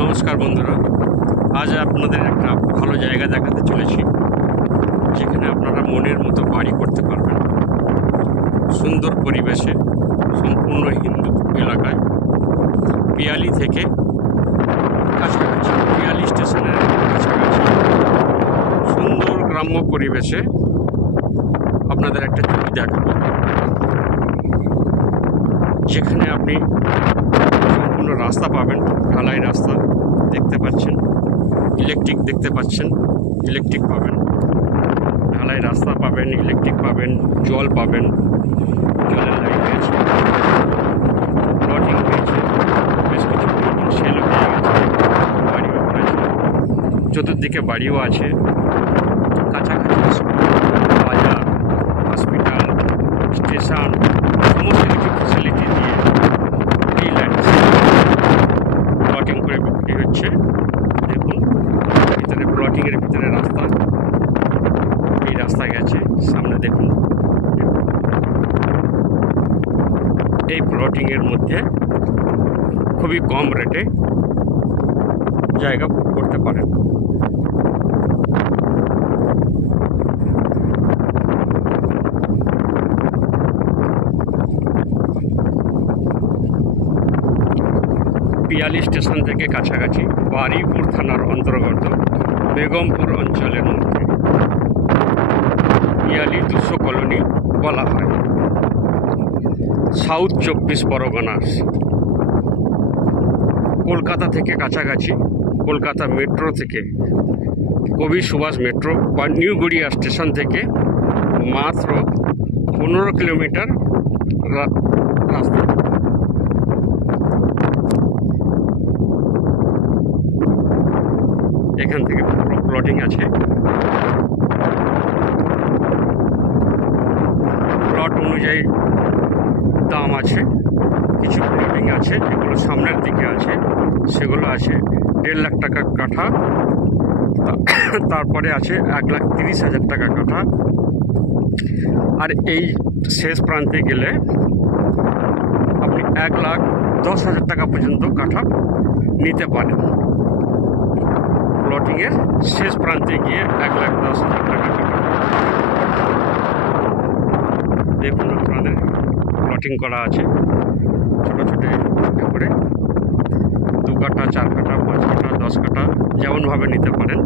নমস্কার বন্ধুরা। আজ আপনাদের একটা ভালো জায়গা দেখাতে চলেছি, যেখানে আপনারা মনের মতো বাড়ি করতে পারবেন। সুন্দর পরিবেশে, সম্পূর্ণ হিন্দু এলাকায়। পিয়ালি থেকে কাছাকাছি, পিয়ালি স্টেশনের কাছাকাছি। সুন্দর গ্রাম্য পরিবেশে আপনাদের একটা ছবি দেখাবো। যেখানে আপনি সম্পূর্ণ রাস্তা পাবেন, ঢালাই রাস্তা দেখতে পাচ্ছেন ইলেকট্রিক দেখতে পাচ্ছেন ইলেকট্রিক পাবেন, ঢালাই রাস্তা পাবেন ইলেকট্রিক পাবেন, জল পাবেন, জলের প্লটিং রয়েছে বেশ করেছে, চতুর্দিকে বাড়িও আছে, কাছাকাছি স্কুল বাজার হসপিটাল স্টেশন সমস্ত কিছু ফেসিলিটি দিয়ে এই ল্যান্ড প্লটিং করে বিক্রি হচ্ছে দেখুন ভিতরে প্লটিংয়ের ভিতরে রাস্তা। এই রাস্তা গেছে, সামনে দেখুন। এই প্লটিংয়ের মধ্যে খুবই কম রেটে জায়গা করতে পারেন। পিয়ালি স্টেশন থেকে কাছাকাছি বারুইপুর থানার অন্তর্গত বেগমপুর অঞ্চলের মধ্যে। পিয়ালি দুশো কলোনি বলা হয়। সাউথ চব্বিশ পরগনার। কলকাতা থেকে কাছাকাছি, কলকাতা মেট্রো থেকে। কবি সুভাষ মেট্রো বা নিউ গড়িয়া স্টেশন থেকে মাত্র পনেরো কিলোমিটার রাস্তা। এখান থেকে প্লটিং আছে? প্লট অনুযায়ী দাম আছে, কিছু প্লটিং আছে, যেগুলো সামনের দিকে আছে, সেগুলো আছে দেড় লাখ টাকা কাঠা, তারপরে আছে এক লাখ তিরিশ হাজার টাকা কাঠা। আর এই শেষ প্রান্তে গেলে আপনি এক লাখ দশ হাজার টাকা পর্যন্ত কাঠা নিতে পারেন। প্লটিংয়ের শেষ প্রান্তে গিয়ে এক লাখ দশ হাজার টাকা দেখুন আপনাদের প্লটিং করা আছে। ছোটো ছোটো করে দু কাঠা চার কাঠা পাঁচ কাঠা দশ কাঠা যেমনভাবে নিতে পারেন।